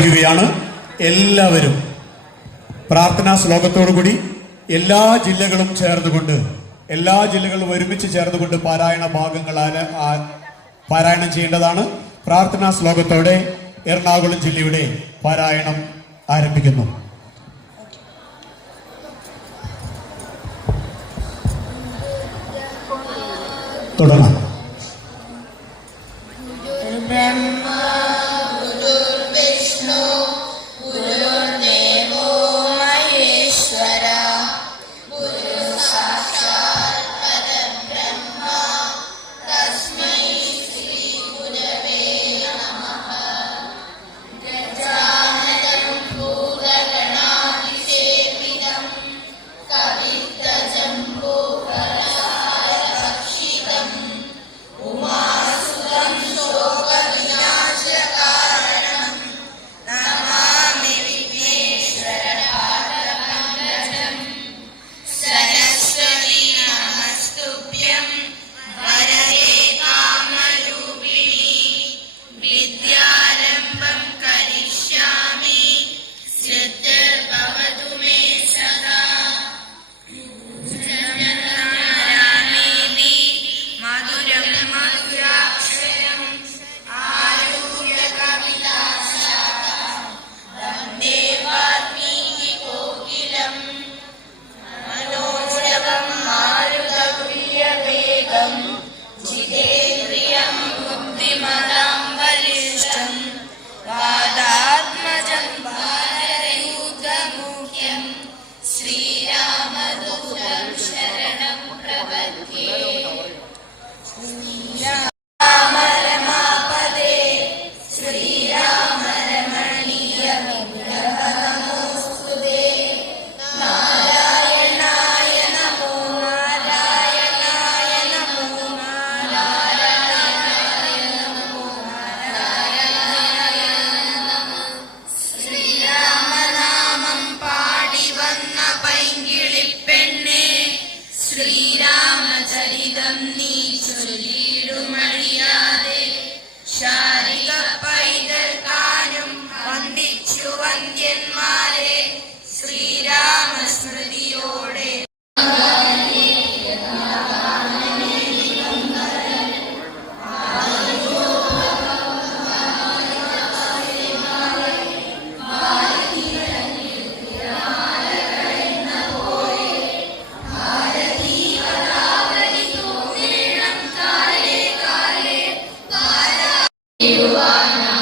സമർപ്പിക്കുകയാണ് എല്ലാവരും പ്രാർത്ഥനാ ശ്ലോകത്തോടുകൂടി എല്ലാ ജില്ലകളും ചേർന്നുകൊണ്ട് എല്ലാ ജില്ലകളും ഒരുമിച്ച് ചേർന്നുകൊണ്ട് പാരായണ ഭാഗങ്ങൾ പാരായണം ചെയ്യേണ്ടതാണ്. പ്രാർത്ഥനാ ശ്ലോകത്തോടെ എറണാകുളം ജില്ലയുടെ പാരായണം ആരംഭിക്കുന്നു. തുടങ്ങാം. Amen. ശ്രീമതാം വരിഷ്ടം വാദാത്മജം വാനരയൂതമുഖ്യം Shri you are now.